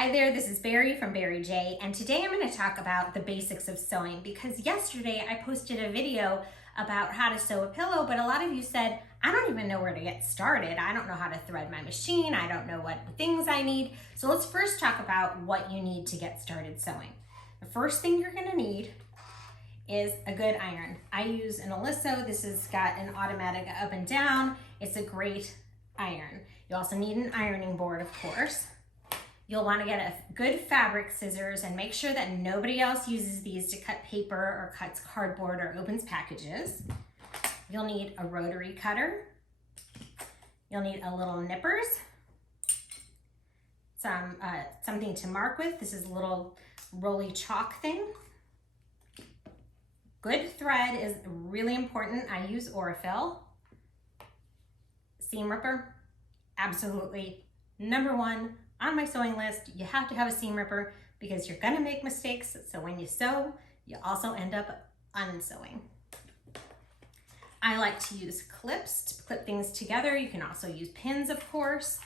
Hi there, this is Barry from Barry J, and today I'm going to talk about the basics of sewing because yesterday I posted a video about how to sew a pillow, but a lot of you said, I don't even know where to get started. I don't know how to thread my machine. I don't know what things I need. So let's first talk about what you need to get started sewing. The first thing you're going to need is a good iron. I use an Oliso. This has got an automatic up and down. It's a great iron. You also need an ironing board, of course. You'll want to get a good fabric scissors and make sure that nobody else uses these to cut paper or cuts cardboard or opens packages. You'll need a rotary cutter. You'll need a little nippers, something to mark with. This is a little roly chalk thing. Good thread is really important. I use Orifil. Seam ripper, absolutely number one on my sewing list. You have to have a seam ripper because you're gonna make mistakes. So when you sew, you also end up unsewing. I like to use clips to clip things together. You can also use pins, of course.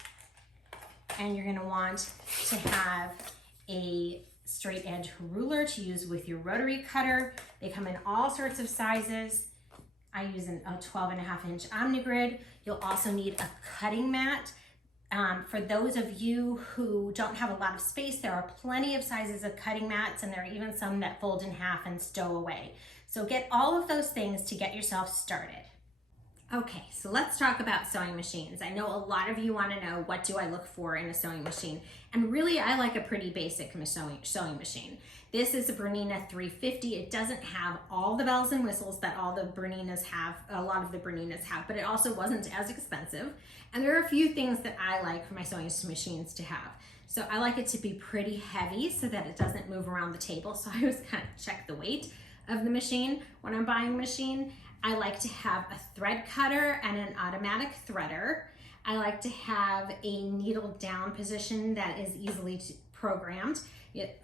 And you're gonna want to have a straight edge ruler to use with your rotary cutter. They come in all sorts of sizes. I use a 12.5-inch Omnigrid. You'll also need a cutting mat. For those of you who don't have a lot of space, there are plenty of sizes of cutting mats, and there are even some that fold in half and stow away. So get all of those things to get yourself started. Okay, so let's talk about sewing machines. I know a lot of you want to know, what do I look for in a sewing machine? And really, I like a pretty basic sewing machine. This is a Bernina 350. It doesn't have all the bells and whistles that all the Berninas have, a lot of the Berninas have, but it also wasn't as expensive. And there are a few things that I like for my sewing machines to have. So I like it to be pretty heavy so that it doesn't move around the table. So I always kind of check the weight of the machine when I'm buying a machine. I like to have a thread cutter and an automatic threader. I like to have a needle down position that is easily programmed.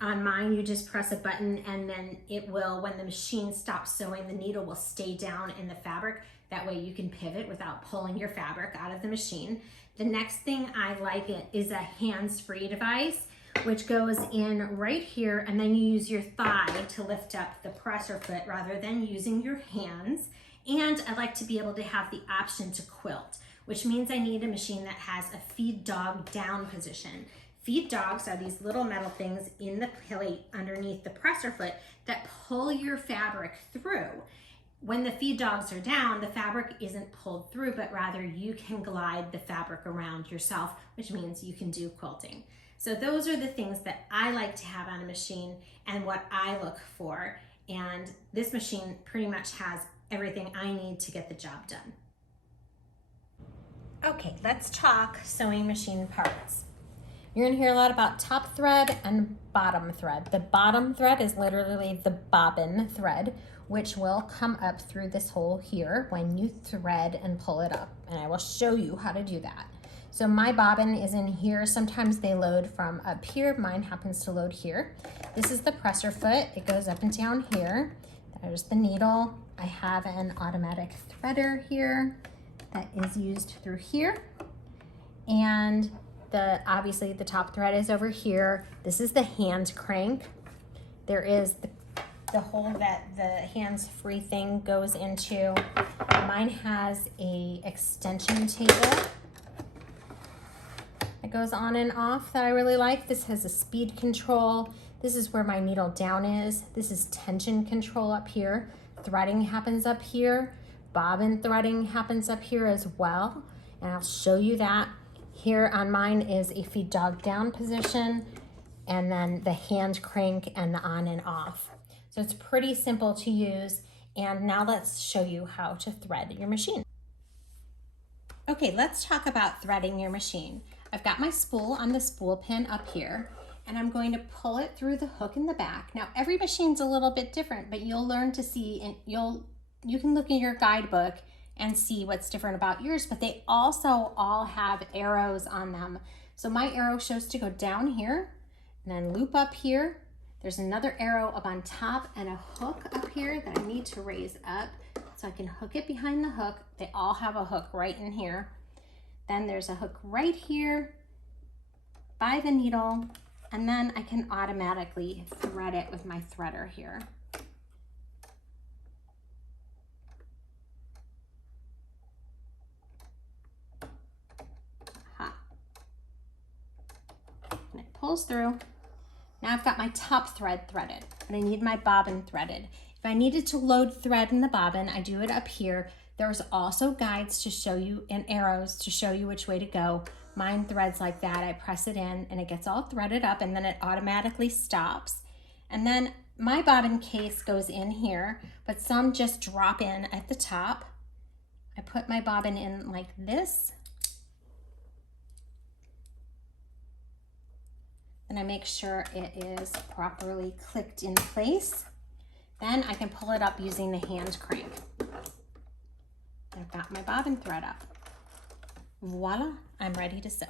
On mine, you just press a button and then it will, when the machine stops sewing, the needle will stay down in the fabric. That way you can pivot without pulling your fabric out of the machine. The next thing I like is a hands-free device, which goes in right here, and then you use your thigh to lift up the presser foot rather than using your hands. And I like to be able to have the option to quilt, which means I need a machine that has a feed dog down position. Feed dogs are these little metal things in the plate underneath the presser foot that pull your fabric through. When the feed dogs are down, the fabric isn't pulled through, but rather you can glide the fabric around yourself, which means you can do quilting. So those are the things that I like to have on a machine and what I look for. And this machine pretty much has everything I need to get the job done. Okay, let's talk sewing machine parts. You're gonna hear a lot about top thread and bottom thread. The bottom thread is literally the bobbin thread, which will come up through this hole here when you thread and pull it up. And I will show you how to do that. So my bobbin is in here. Sometimes they load from up here. Mine happens to load here. This is the presser foot. It goes up and down here. There's the needle. I have an automatic threader here that is used through here. And obviously the top thread is over here. This is the hand crank. There is the hole that the hands-free thing goes into. Mine has a extension table that goes on and off that I really like. This has a speed control. This is where my needle down is. This is tension control up here. Threading happens up here. Bobbin threading happens up here as well. And I'll show you that. Here on mine is a feed dog down position, and then the hand crank and the on and off. So it's pretty simple to use. And now let's show you how to thread your machine. Okay, let's talk about threading your machine. I've got my spool on the spool pin up here, and I'm going to pull it through the hook in the back. Now, every machine's a little bit different, but you'll learn to see, and you can look in your guidebook and see what's different about yours, but they also all have arrows on them. So my arrow shows to go down here and then loop up here. There's another arrow up on top and a hook up here that I need to raise up so I can hook it behind the hook. They all have a hook right in here. Then there's a hook right here by the needle, And then I can automatically thread it with my threader here. Aha. And it pulls through. Now I've got my top thread threaded, and I need my bobbin threaded. If I needed to load thread in the bobbin, I do it up here. There's also guides to show you and arrows to show you which way to go. Mine threads like that. I press it in and it gets all threaded up, and then it automatically stops. And then my bobbin case goes in here, but some just drop in at the top. I put my bobbin in like this. And I make sure it is properly clicked in place. Then I can pull it up using the hand crank. I've got my bobbin thread up. Voila, I'm ready to sew.